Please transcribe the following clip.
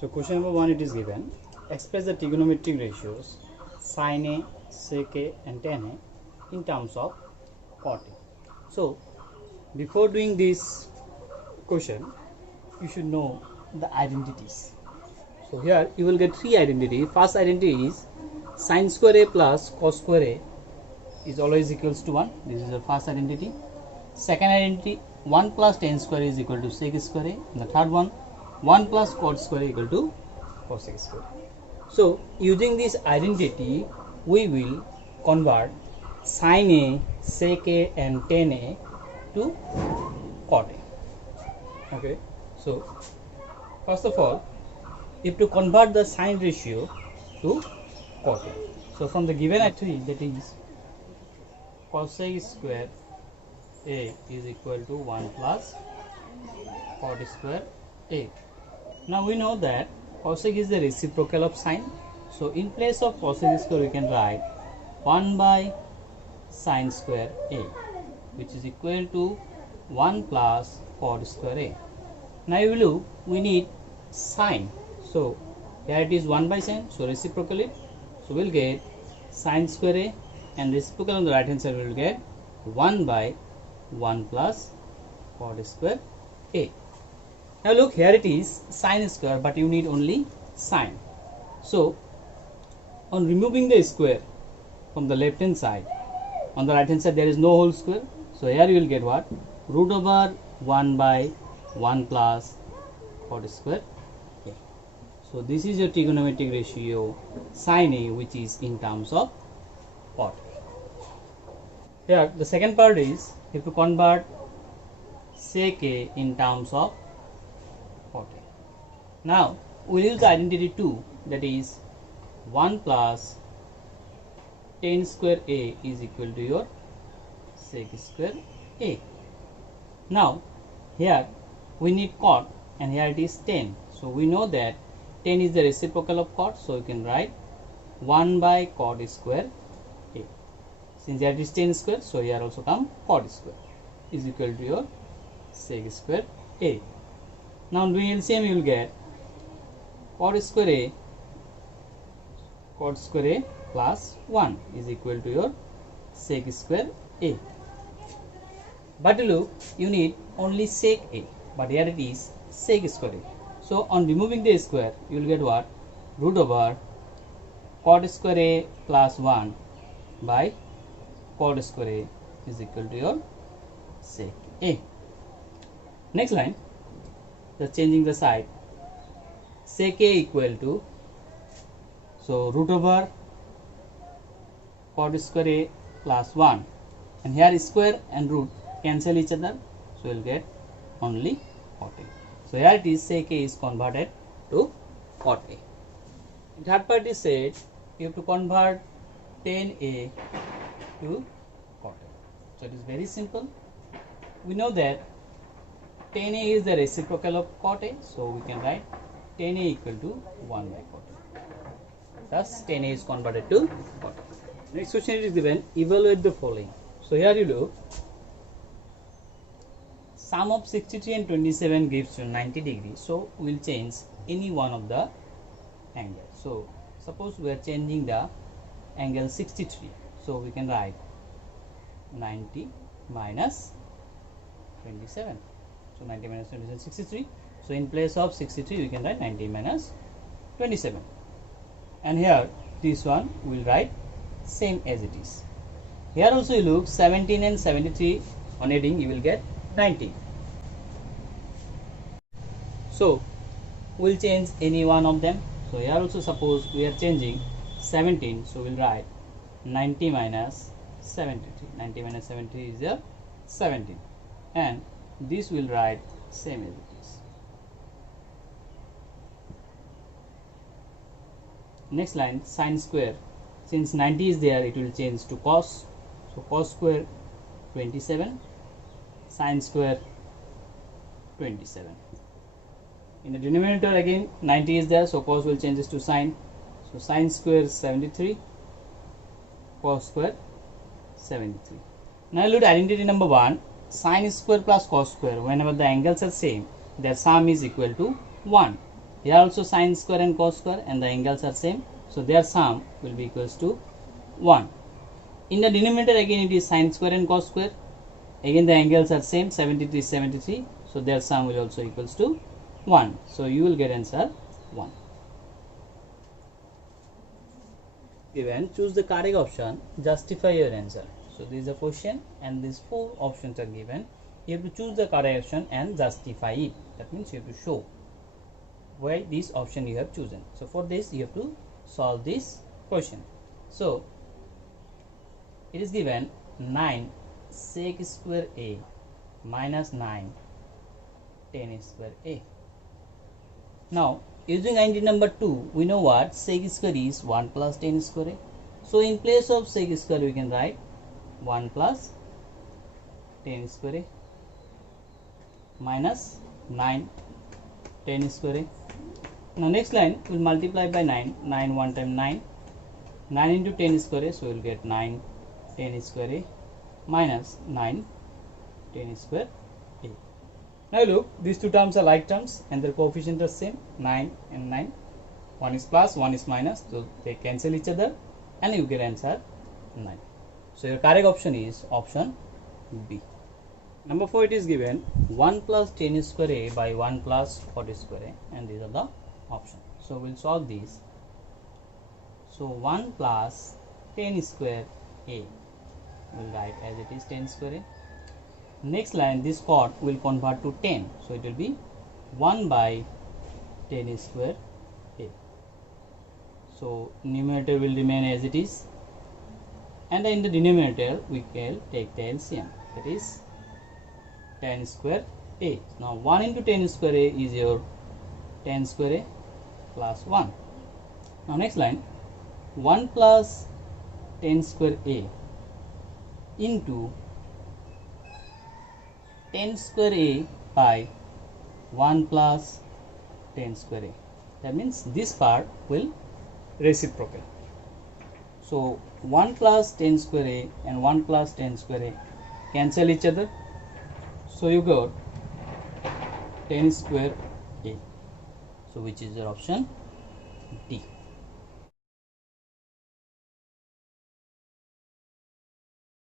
So question number 1, it is given, express the trigonometric ratios sin A, sec A and tan A in terms of cot A. So before doing this question, you should know the identities. So here you will get three identities. First identity is sin square A plus cos square A is always equals to 1. This is the first identity. Second identity, 1 plus tan square is equal to sec square A. And the third one, 1 plus cot square equal to cosec square. So using this identity, we will convert sin A, sec A and tan A to cot A. Okay. So first of all, you have to convert the sin ratio to cot A. So from the given identity, that is cosec square A is equal to 1 plus cot square A. Now we know that cosec is the reciprocal of sin. So in place of cosec square we can write 1 by sin square A, which is equal to 1 plus cot square A. Now you look, we need sin. So here it is 1 by sin, so reciprocal it. So we'll get sin square A, and reciprocal on the right hand side we will get 1 by 1 plus cot square A. Now look, here it is sin square, but you need only sin. So on removing the square from the left hand side, on the right hand side there is no whole square. So here you will get what? Root over 1 by 1 plus cot square A. So this is your trigonometric ratio sin A, which is in terms of cot A. Here the second part is, you have to convert sec A in terms of cot A. Now we will use the identity 2, that is 1 plus tan square A is equal to your sec square A. Now here we need cot, and here it is tan. So we know that tan is the reciprocal of cot, so you can write 1 by cot square A. Since here it is tan square, so here also come cot square is equal to your sec square A. Now doing LCM you will get cot square A plus 1 is equal to your sec square A. But look, you need only sec A, but here it is sec square A. So on removing the square, you will get what? Root over cot square A plus 1 by cot square A is equal to your sec A. Next line, just changing the side, sec A equal to, so root over cot square A plus 1, and here square and root cancel each other, so we will get only cot A. So here it is sec A is converted to cot A. In third part is said you have to convert tan A to cot A. So it is very simple. We know that tan A is the reciprocal of cot A, so we can write tan A equal to 1 by cot A. Thus tan A is converted to cot A. Next question is given, evaluate the following. So here you look, sum of 63 and 27 gives you 90 degrees. So we will change any one of the angles. So suppose we are changing the angle 63. So we can write 90 minus 27. So 90 minus 27 is 63. So in place of 63 we can write 90 minus 27. And here this one we will write same as it is. Here also you look, 17 and 73 on adding you will get 90. So we will change any one of them. So here also suppose we are changing 17, so we will write 90 minus 73. 90 minus 73 is your 17, and this will write same as it is. Next line, sin square. Since 90 is there, it will change to cos. So cos square 27, sin square 27. In the denominator again 90 is there, so cos will changes to sin. So sin square 73, cos square 73. Now look at identity number 1, sin square plus cos square. Whenever the angles are same, their sum is equal to 1. Here also sine square and cos square, and the angles are same, so their sum will be equals to 1. In the denominator again it is sine square and cos square, again the angles are same, 73 73, so their sum will also equals to 1. So you will get answer 1. Given, choose the correct option, justify your answer. So this is a question and these 4 options are given. You have to choose the correct option and justify it. That means you have to show why this option you have chosen. So for this you have to solve this question. So it is given 9 sec square a minus 9 tan square a. Now using ID number 2, we know what sec square is 1 plus tan square a. So in place of sec square we can write 1 plus tan square a minus 9 tan square a. Now next line will multiply by 9, 9 1 time 9, 9 into tan square a, so we will get 9 tan square a minus 9 tan square a. Now look, these two terms are like terms and their coefficient are same, 9 and 9. One is plus, one is minus, so they cancel each other and you get answer 9. So your correct option is option B. Number 4, it is given 1 plus tan square a by 1 plus 40 square a, and these are the options. So we'll solve this. So 1 plus tan square a will write as it is tan square a. Next line, this part will convert to 10, so it will be 1 by tan square a. So numerator will remain as it is, and in the denominator we can take the LCM, that is tan square a. Now 1 into tan square a is your tan square a plus 1. Now next line, 1 plus tan square a into tan square a by 1 plus tan square a. That means this part will reciprocate. So 1 plus tan square a and 1 plus tan square a cancel each other. So you got tan square a. So which is your option D.